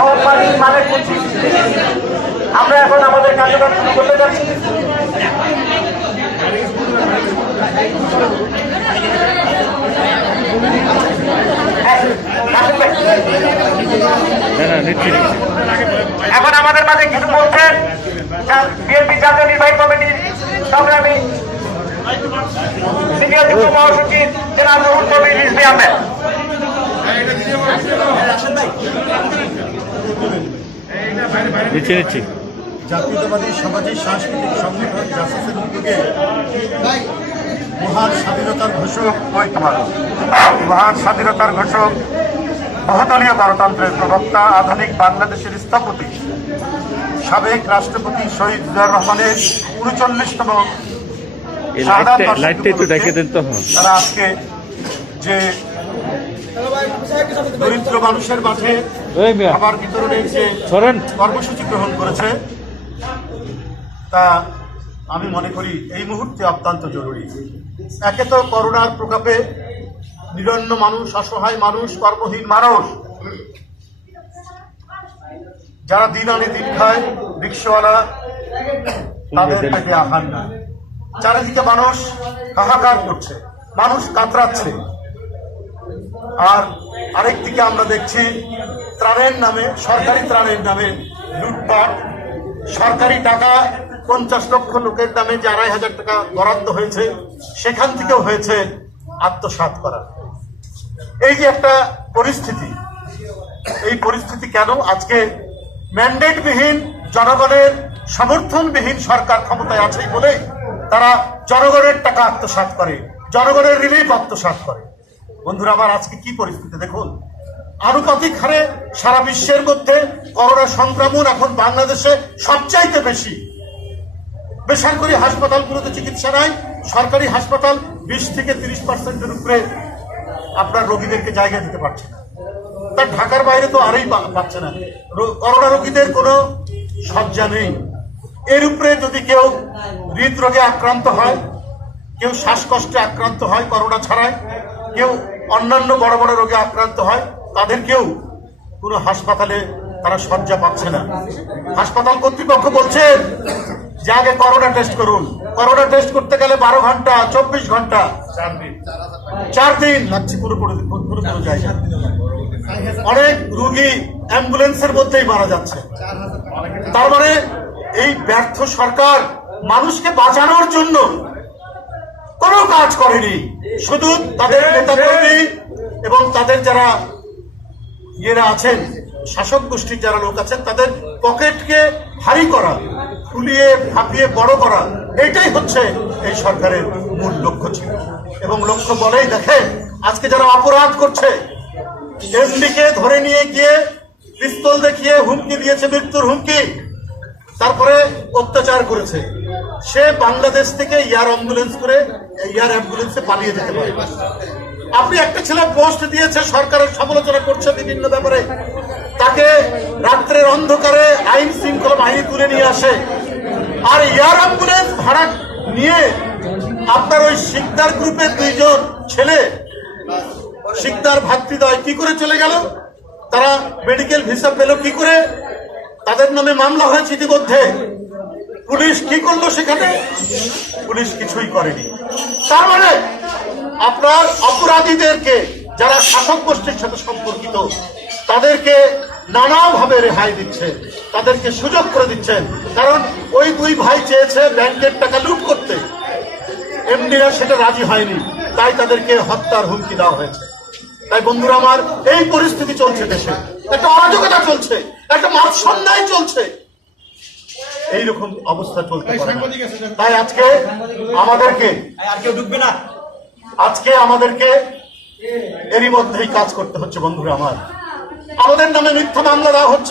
Company মানে করছি। আমরা এখন আমাদের কার্যক্রম শুরু করতে যাচ্ছি। এখন আমাদের মাঝে কিছু বলছেন বিএনপি জাতীয় নির্বাহী কমিটির সংগ্রামী সিনিয়র যুগ্ম মহাসচিব জেনারেল নূরুল কবির রিজভী আহমেদ। জাতীয়তাবাদী সামাজিক সাংস্কৃতিক সংগঠন জাসিসের উদ্যোগে মহান স্বাধীনতার ঘোষক মহান স্বাধীনতার ঘোষক বহুদলীয় গণতন্ত্রের প্রবক্তা আধুনিক বাংলাদেশের স্থপতি সাবেক রাষ্ট্রপতি শহীদ জিয়াউর রহমানের ৩৯তম তারা আজকে যে দরিদ্র মানুষের মাঝে খাবার বিতরণের যে কর্মসূচি গ্রহণ করেছে তা আমি মনে করি এই মুহূর্তে অত্যন্ত জরুরি। একে তো করোনার প্রকোপে নিরন্ন মানুষ, অসহায় মানুষ, কর্মহীন মানুষ, যারা দিন আনে দিন খায়, রিক্সাওয়ালা, তাদের পেটে আহার না। চারিদিকে মানুষ হাহাকার করছে, মানুষ কাতরাচ্ছে। আর আরেকদিকে আমরা দেখছি ত্রাণের নামে, সরকারি ত্রাণের নামে লুটপাট, সরকারি টাকা 50 লক্ষ লোকের দামে যে 2,500 টাকা বরাদ্দ হয়েছে সেখান থেকেও হয়েছে আত্মসাৎ করা। এই যে একটা পরিস্থিতি, এই পরিস্থিতি কেন? আজকে ম্যান্ডেটবিহীন, জনগণের সমর্থনবিহীন সরকার ক্ষমতায় আছে বলেই তারা জনগণের টাকা আত্মসাৎ করে, জনগণের রিলিফ আত্মসাৎ করে। বন্ধুরা আমার, আজকে কি পরিস্থিতি দেখুন। আনুপাতিক হারে সারা বিশ্বের মধ্যে করোনা সংক্রমণ এখন বাংলাদেশে সবচাইতে বেশি। বেসরকারি হাসপাতালগুলোতে চিকিৎসা নাই, সরকারি হাসপাতাল 20 থেকে 30% উপরে আপনার রোগীদেরকে জায়গা দিতে পারছে না। তার ঢাকার বাইরে তো আরই পাচ্ছে না। করোনা রোগীদের কোনো শয্যা নেই। এর উপরে যদি কেউ হৃদরোগে আক্রান্ত হয়, কেউ শ্বাসকষ্টে আক্রান্ত হয় করোনা ছাড়াই, কেউ অন্যান্য বড় বড় রোগে আক্রান্ত হয়, তাদেরকেও কোনো হাসপাতালে তারা শয্যা পাচ্ছে না। হাসপাতাল কর্তৃপক্ষ বলছেন যে আগে করোনা টেস্ট করুন। করোনা টেস্ট করতে গেলে 12 ঘন্টা, 24 ঘন্টা, 4 দিন লাগছে পুরোপুরি জায়গা। অনেক রোগী অ্যাম্বুলেন্সের মধ্যেই মারা যাচ্ছে। তার মানে এই ব্যর্থ সরকার মানুষকে বাঁচানোর জন্য কোনো কাজ করেনি। শুধু তাদের নেতাকর্মী এবং তাদের যারা ইয়েরা আছেন, শাসক গোষ্ঠীর যারা লোক আছেন, তাদের পকেটকে ভারী করা, ফুলিয়ে ফাঁপিয়ে বড় করা, এটাই হচ্ছে এই সরকারের মূল লক্ষ্য ছিল। এবং লক্ষ্য বলেই দেখেন আজকে যারা অপরাধ করছে, এমডিকে ধরে নিয়ে গিয়ে পিস্তল দেখিয়ে হুমকি দিয়েছে, মৃত্যুর হুমকি, তারপরে অত্যাচার করেছে, সে বাংলাদেশ থেকে এয়ার অ্যাম্বুলেন্সে পালিয়ে যেতে পারে। আপনি একটা ছেলে পোস্ট দিয়েছে, সরকারের সমালোচনা করছে বিভিন্ন ব্যাপারে, তাকে রাত্রের অন্ধকারে আইন শৃঙ্খলা বাহিনী তুলে নিয়ে আসে, আর এয়ার অ্যাম্বুলেন্স ভাড়া নিয়ে আপনার ওই শিকদার গ্রুপের 2 জন ছেলে, শিকদার ভাতৃদ্বয় কি করে চলে গেল? তারা মেডিকেল ভিসা পেল কি করে? তাদের নামে মামলা হয়েছে ইতিমধ্যে। পুলিশ কি করলো সেখানে? পুলিশ কিছুই করেনি। তার মানে আপনার অপরাধীদেরকে, যারা শাসক গোষ্ঠীর সাথে সম্পর্কিত, তাদেরকে নানাভাবে রেহাই দিচ্ছেন, তাদেরকে সুযোগ করে দিচ্ছেন। কারণ ওই 2 ভাই চেয়েছে ব্যাংকের টাকা লুট করতে, এমডিরা সেটা রাজি হয়নি, তাই তাদেরকে হত্যার হুমকি দেওয়া হয়েছে। তাই বন্ধুরা আমার, এই পরিস্থিতি চলছে দেশে, একটা অরাজকতা চলছে, একটা মানসন্যায় চলছে। এইরকম অবস্থা চলতে পারে না। তাই আজকে আমাদেরকে এরই মধ্যেই কাজ করতে হচ্ছে। বন্ধুরা আমার, আমাদের নামে মিথ্যা মামলা দেওয়া হচ্ছে।